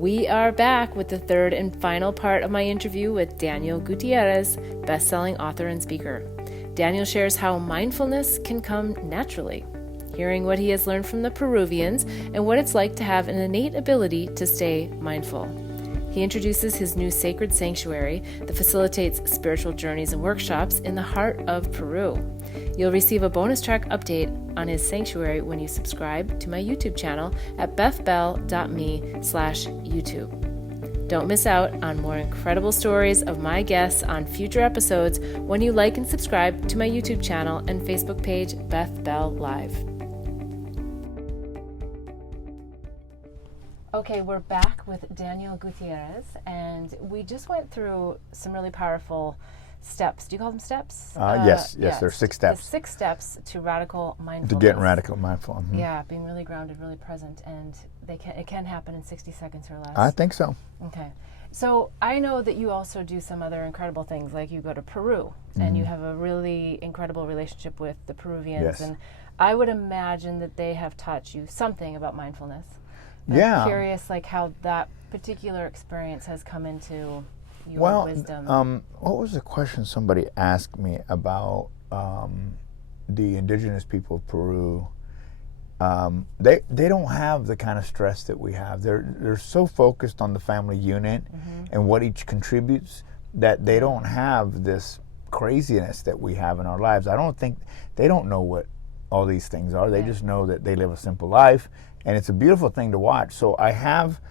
We are back with the third and final part of my interview with Daniel Gutierrez, best-selling author and speaker. Daniel shares how mindfulness can come naturally, hearing what he has learned from the Peruvians and what it's like to have an innate ability to stay mindful. He introduces his new sacred sanctuary that facilitates spiritual journeys and workshops in the heart of Peru. You'll receive a bonus track update on his sanctuary when you subscribe to my YouTube channel at bethbell.me/YouTube. Don't miss out on more incredible stories of my guests on future episodes when you like and subscribe to my YouTube channel and Facebook page, Beth Bell Live. Okay, we're back with Daniel Gutierrez, and we just went through some really powerful steps. Do you call them steps? Yes, there's 6 steps. 6 steps to radical mindfulness. To get radical mindful. Mm-hmm. Yeah, being really grounded, really present, and it can happen in 60 seconds or less. I think so. Okay. So I know that you also do some other incredible things, like you go to Peru, and you have a really incredible relationship with the Peruvians, Yes. and I would imagine that they have taught you something about mindfulness. Yeah. I'm curious, like, how that particular experience has come into your wisdom. What was the question somebody asked me about the indigenous people of Peru? They don't have the kind of stress that we have. They're so focused on the family unit and what each contributes that they don't have this craziness that we have in our lives. I don't think they don't know what all these things are. They just know that they live a simple life, and it's a beautiful thing to watch. So I have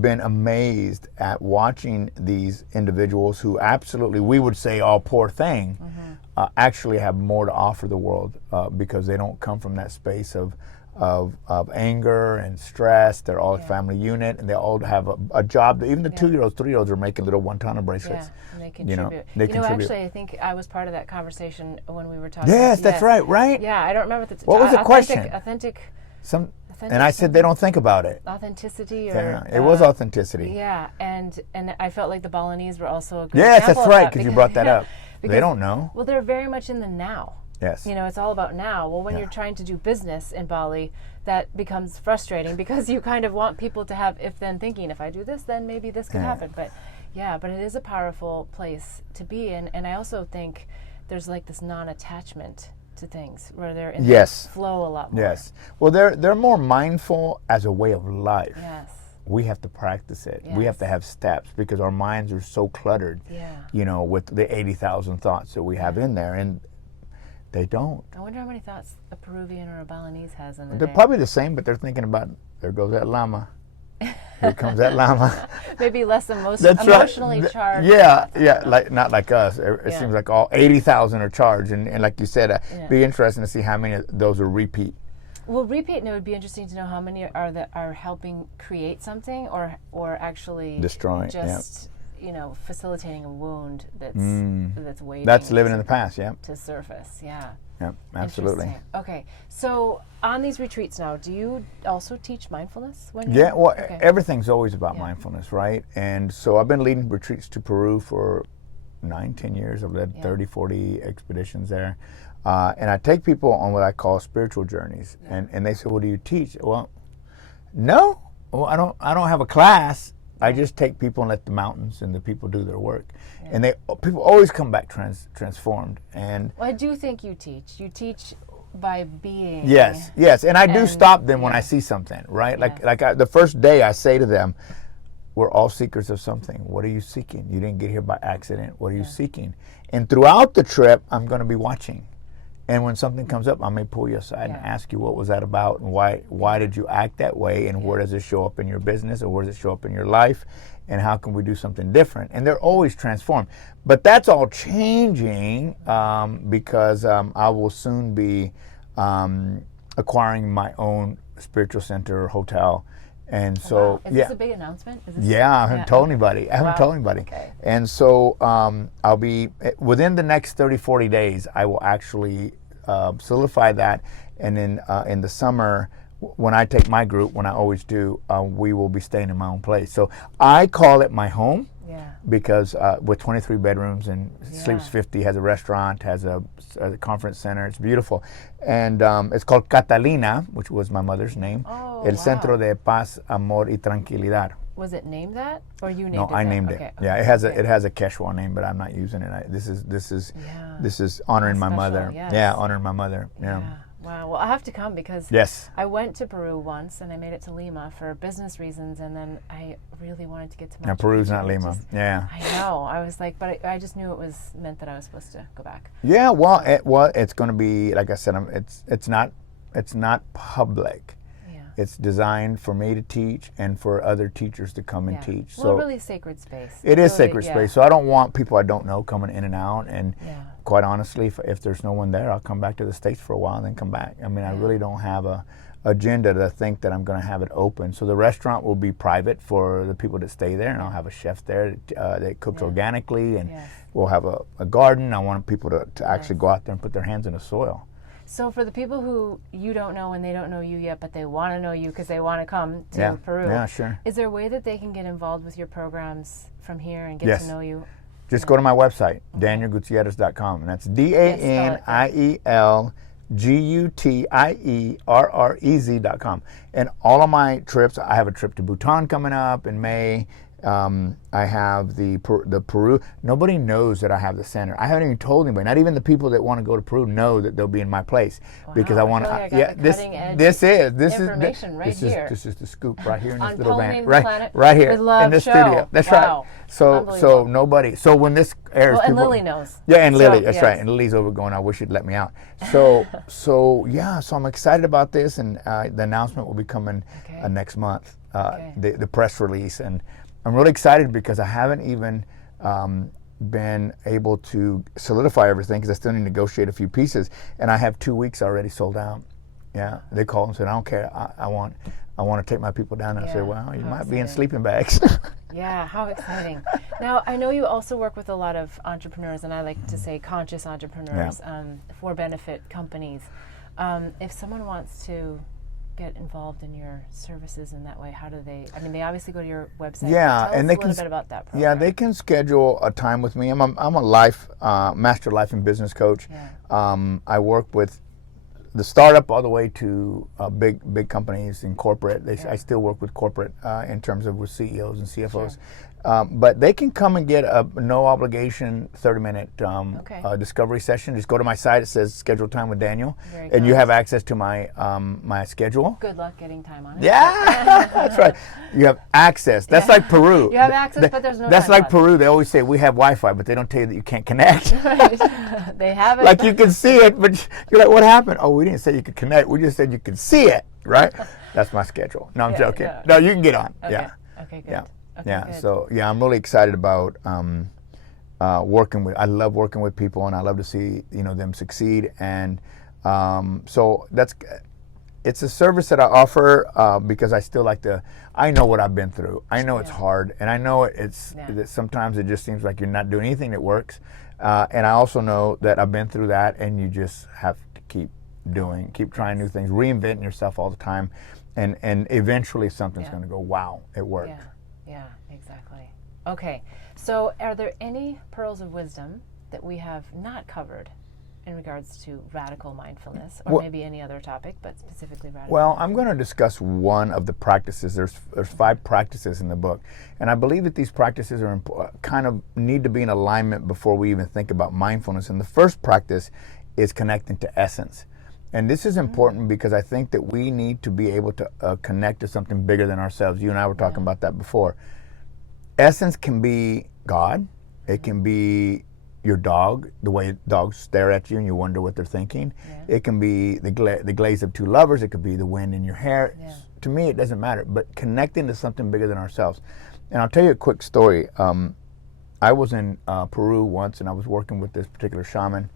been amazed at watching these individuals who absolutely, we would say, oh, poor thing, actually have more to offer the world because they don't come from that space of anger and stress. They're all a family unit, and they all have a job. Even the 2-year-olds, 3-year-olds are making little one-tonner bracelets. Yeah, and they contribute. They contribute. Actually, I think I was part of that conversation when we were talking. Yes, that's right? Yeah, I don't remember what was the question? Authentic. And I said they don't think about it. Authenticity, or yeah, it was authenticity. Yeah, and I felt like the Balinese were also a good yes, example that's right, because you brought that up. Because, they don't know. Well, they're very much in the now. Yes. You know, it's all about now. Well, when you're trying to do business in Bali, that becomes frustrating because you kind of want people to have if-then thinking. If I do this, then maybe this could happen. But but it is a powerful place to be in. And I also think there's like this non-attachment to things where they're in the flow a lot more. Yes. Well, they're more mindful as a way of life. Yes. We have to practice it. Yes. We have to have steps because our minds are so cluttered, with the 80,000 thoughts that we have in there. And they don't. I wonder how many thoughts a Peruvian or a Balinese has in a They're day. probably the same, but they're thinking about, there goes that llama. Here comes that llama. Maybe less emotionally charged. Yeah, not like us. It seems like all 80,000 are charged, and like you said, it'd be interesting to see how many of those are repeat. Well, repeat, and it would be interesting to know how many are helping create something, or actually destroying, facilitating a wound that's waiting. That's living in the past, to surface, Yep, absolutely. Okay, so on these retreats now, do you also teach mindfulness? Everything's always about mindfulness, right? And so I've been leading retreats to Peru for 9-10 years. I've led 30-40 expeditions there. And I take people on what I call spiritual journeys. And they say, well, do you teach? Well, no. Well, I don't have a class. I just take people and let the mountains and the people do their work. And people always come back transformed. And I do think you teach. You teach by being. Yes. And I do stop them when I see something, right? The first day I say to them, we're all seekers of something. What are you seeking? You didn't get here by accident. What are you seeking? And throughout the trip, I'm going to be watching. And when something comes up, I may pull you aside and ask you what was that about, and why did you act that way, and where does it show up in your business, or where does it show up in your life, and how can we do something different? And they're always transformed. But that's all changing because I will soon be acquiring my own spiritual center or hotel. And so, Is this a big announcement? I haven't told anybody. Okay. And so I'll be, within the next 30, 40 days, I will actually solidify that. And then in the summer, when I take my group, when I always do, we will be staying in my own place. So I call it my home. because with 23 bedrooms and sleeps 50, has a restaurant, has a conference center. It's beautiful. And it's called Catalina, which was my mother's name. El Centro de Paz, Amor y Tranquilidad. Was it named that, or you named it? No, I named it. Okay. Yeah, it has a Quechua name, but I'm not using it. This is honoring my mother. Yes. Yeah, honoring my mother. Yeah. Wow. Well, I have to come because I went to Peru once and I made it to Lima for business reasons, and then I really wanted to get to Machu Picchu. Now Peru's not Lima. I know. I was like, but I just knew it was meant that I was supposed to go back. Yeah. Well, it's going to be, like I said, it's not public. It's designed for me to teach and for other teachers to come and teach. Well, really sacred space. It is sacred space. So I don't want people I don't know coming in and out. And quite honestly, if there's no one there, I'll come back to the States for a while and then come back. I mean, I really don't have a agenda to think that I'm going to have it open. So the restaurant will be private for the people that stay there, and I'll have a chef there that cooks organically, and we'll have a garden. I want people to actually go out there and put their hands in the soil. So for the people who you don't know and they don't know you yet, but they want to know you because they want to come to Peru, is there a way that they can get involved with your programs from here and get to know you? Just go to my website, danielgutierrez.com, and that's DanielGutierrez.com. And all of my trips, I have a trip to Bhutan coming up in May. I have the Peru. Nobody knows that I have the center. I haven't even told anybody. Not even the people that want to go to Peru know that they'll be in my place because I want to. This is the scoop right here in this little van, right here in the studio. That's right. So nobody. So when this airs, and Lily knows. Yeah, and Lily. That's right. And Lily's over going, I wish you'd let me out. So I'm excited about this, and the announcement will be coming next month. The press release, and I'm really excited because I haven't even been able to solidify everything because I still need to negotiate a few pieces, and I have 2 weeks already sold out. Yeah, they called and said, I don't care, I want to take my people down. And I said, well, you might be in sleeping bags. Yeah, how exciting. Now, I know you also work with a lot of entrepreneurs, and I like to say conscious entrepreneurs, for benefit companies. If someone wants to get involved in your services in that way, how do they? I mean, they obviously go to your website. Yeah, tell and us they a little bit about that program. Yeah, they can schedule a time with me. I'm a master life and business coach. Yeah. I work with the startup all the way to big companies in corporate. I still work with corporate in terms of with CEOs and CFOs. Sure. But they can come and get a no obligation 30-minute discovery session. Just go to my site. It says schedule time with Daniel, and you have access to my my schedule. Good luck getting time on it. Yeah, that's right. You have access. That's like Peru. You have access, but there's no. That's like Peru. They always say we have Wi-Fi, but they don't tell you that you can't connect. Right. They have it. Like you can see it, but you're like, what happened? Oh, we didn't say you could connect. We just said you could see it, right? That's my schedule. No, I'm joking. No, you can get on. Okay. Yeah. Okay. Good. Yeah. Okay, good. So I'm really excited about working with. I love working with people, and I love to see them succeed. And so it's a service that I offer because I still like to. I know what I've been through. I know it's hard, and I know that sometimes it just seems like you're not doing anything that works. And I also know that I've been through that, and you just have to keep trying new things, reinventing yourself all the time, and eventually something's going to go. Wow, it worked. Yeah, exactly. Okay, so are there any pearls of wisdom that we have not covered in regards to radical mindfulness, or maybe any other topic, but specifically radical? Well, I'm going to discuss one of the practices. There's 5 practices in the book, and I believe that these practices are kind of need to be in alignment before we even think about mindfulness. And the first practice is connecting to essence. And this is important because I think that we need to be able to connect to something bigger than ourselves. You and I were talking about that before. Essence can be God. It can be your dog, the way dogs stare at you and you wonder what they're thinking. Yeah. It can be the glaze of 2 lovers. It could be the wind in your hair. Yeah. To me, it doesn't matter. But connecting to something bigger than ourselves. And I'll tell you a quick story. I was in Peru once, and I was working with this particular shaman.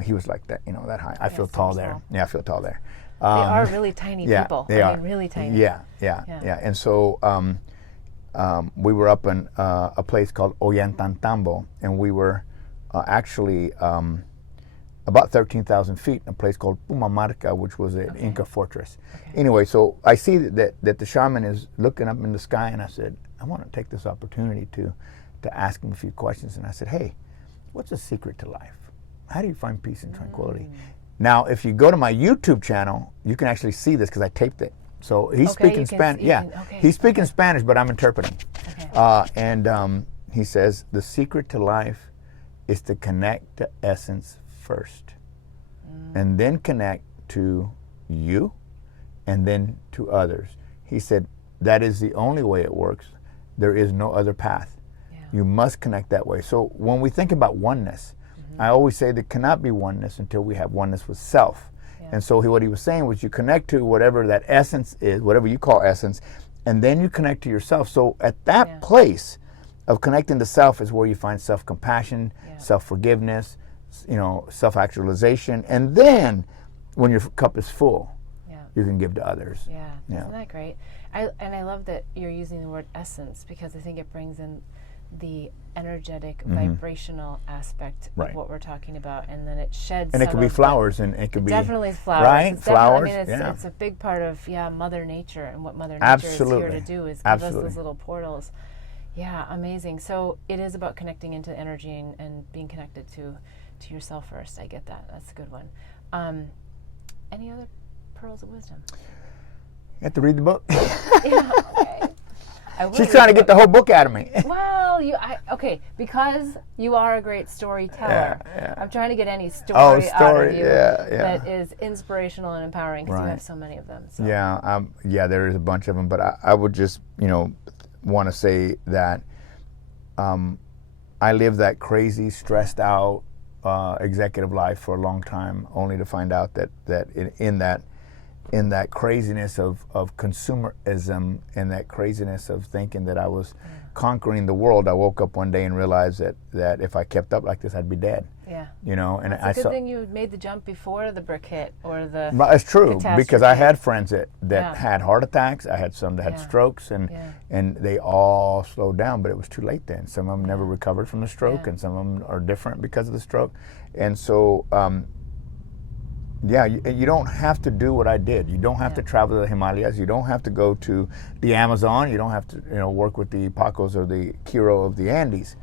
He was like that, that high. I feel tall there. Yeah, I feel tall there. They are really tiny people. They are really tiny. Yeah. And so we were up in a place called Ollantaytambo, and we were actually about 13,000 feet in a place called Pumamarca, which was an Inca fortress. Okay. Anyway, so I see that the shaman is looking up in the sky, and I said, I want to take this opportunity to to ask him a few questions. And I said, hey, what's the secret to life? How do you find peace and tranquility? Now, if you go to my YouTube channel, you can actually see this because I taped it. So he's speaking Spanish. He's speaking Spanish, but I'm interpreting. And he says, the secret to life is to connect to essence first, and then connect to you, and then to others. He said, that is the only way it works. There is no other path. You must connect that way. So when we think about oneness, I always say there cannot be oneness until we have oneness with self. And so what he was saying was you connect to whatever that essence is, whatever you call essence, and then you connect to yourself. So at that place of connecting to self is where you find self-compassion, self-forgiveness, self-actualization. And then when your cup is full, you can give to others. Isn't that great? I love that you're using the word essence, because I think it brings in the energetic, vibrational aspect of what we're talking about, and then it sheds. And it could be flowers, and it could be definitely flowers. Right, flowers. It's a big part of Mother Nature, and what Mother Nature is here to do is give us those little portals. Yeah, amazing. So it is about connecting into energy and being connected to yourself first. I get that. That's a good one. Any other pearls of wisdom? You have to read the book. Okay. She's trying to get the whole book out of me. Well, because you are a great storyteller. I'm trying to get any story out of you that is inspirational and empowering, because you have so many of them. So. There is a bunch of them, but I would just, want to say that I lived that crazy, stressed out executive life for a long time, only to find out that in that craziness of consumerism, and that craziness of thinking that I was conquering the world, I woke up one day and realized that if I kept up like this, I'd be dead. And it's a good thing you made the jump before the brick hit or the. It's true, because I had friends that had heart attacks. I had some that had strokes, and they all slowed down, but it was too late then. Some of them never recovered from the stroke, and some of them are different because of the stroke, and so. You don't have to do what I did. You don't have to travel to the Himalayas. You don't have to go to the Amazon. You don't have to, work with the Pacos or the Kiro of the Andes.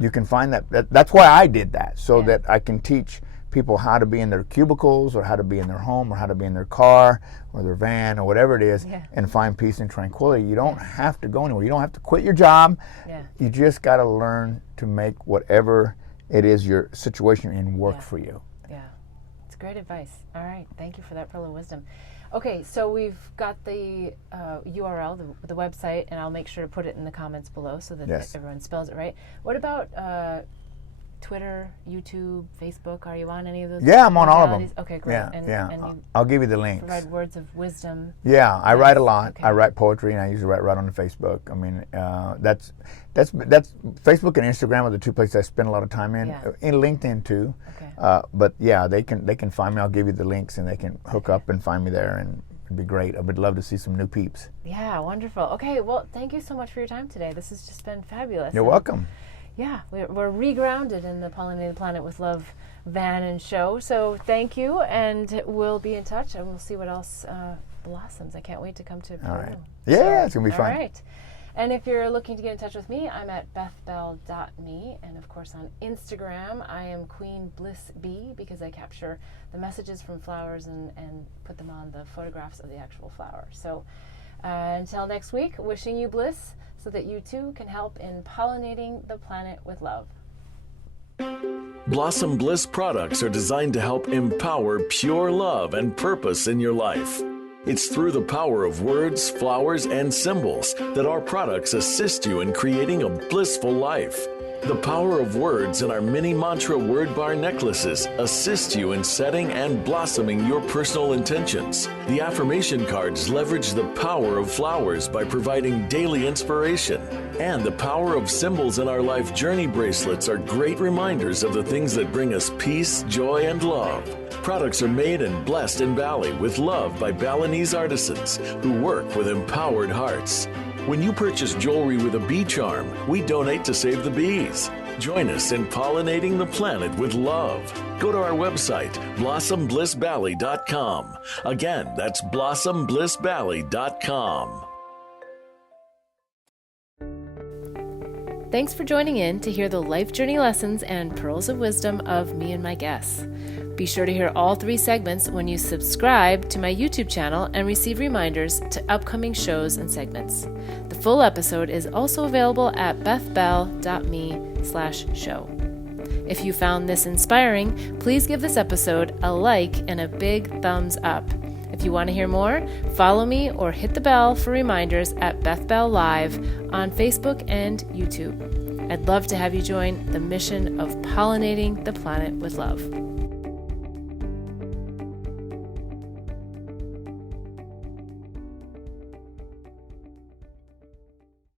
You can find that's why I did that, so that I can teach people how to be in their cubicles, or how to be in their home, or how to be in their car or their van or whatever it is, and find peace and tranquility. You don't have to go anywhere. You don't have to quit your job. You just got to learn to make whatever it is your situation in work for you. Great advice. All right. Thank you for that pearl of wisdom. Okay, so we've got the URL, the website, and I'll make sure to put it in the comments below so that everyone spells it right. What about Twitter, YouTube, Facebook? Are you on any of those? Yeah, I'm on all of them. Okay, great. And I'll give you the links. Provide words of wisdom. Yeah, I write a lot. Okay. I write poetry, and I usually write right on the Facebook. I mean, that's Facebook and Instagram are the two places I spend a lot of time in. In LinkedIn too. Okay. But they can find me. I'll give you the links, and they can hook up and find me there, and it'd be great. I would love to see some new peeps. Yeah, wonderful. Okay, well, thank you so much for your time today. This has just been fabulous. You're welcome. Yeah, we're regrounded in the Pollinating the Planet with Love van and show. So thank you, and we'll be in touch, and we'll see what else blossoms. I can't wait to come to Peru. All right. Yeah, it's going to be fun. All right. And if you're looking to get in touch with me, I'm at bethbell.me. And of course on Instagram, I am Queen Bliss Bee, because I capture the messages from flowers and put them on the photographs of the actual flower. So until next week, wishing you bliss, so that you too can help in pollinating the planet with love. Blossom Bliss products are designed to help empower pure love and purpose in your life. It's through the power of words, flowers, and symbols that our products assist you in creating a blissful life. The power of words in our mini mantra word bar necklaces assist you in setting and blossoming your personal intentions. The affirmation cards leverage the power of flowers by providing daily inspiration. And the power of symbols in our life journey bracelets are great reminders of the things that bring us peace, joy, and love. Products are made and blessed in Bali with love by Balinese artisans who work with empowered hearts. When you purchase jewelry with a bee charm, we donate to save the bees. Join us in pollinating the planet with love. Go to our website, blossomblissbali.com. Again, that's blossomblissbali.com. Thanks for joining in to hear the life journey lessons and pearls of wisdom of me and my guests. Be sure to hear all 3 segments when you subscribe to my YouTube channel and receive reminders to upcoming shows and segments. The full episode is also available at bethbell.me/show. If you found this inspiring, please give this episode a like and a big thumbs up. If you want to hear more, follow me or hit the bell for reminders at Beth Bell Live on Facebook and YouTube. I'd love to have you join the mission of pollinating the planet with love.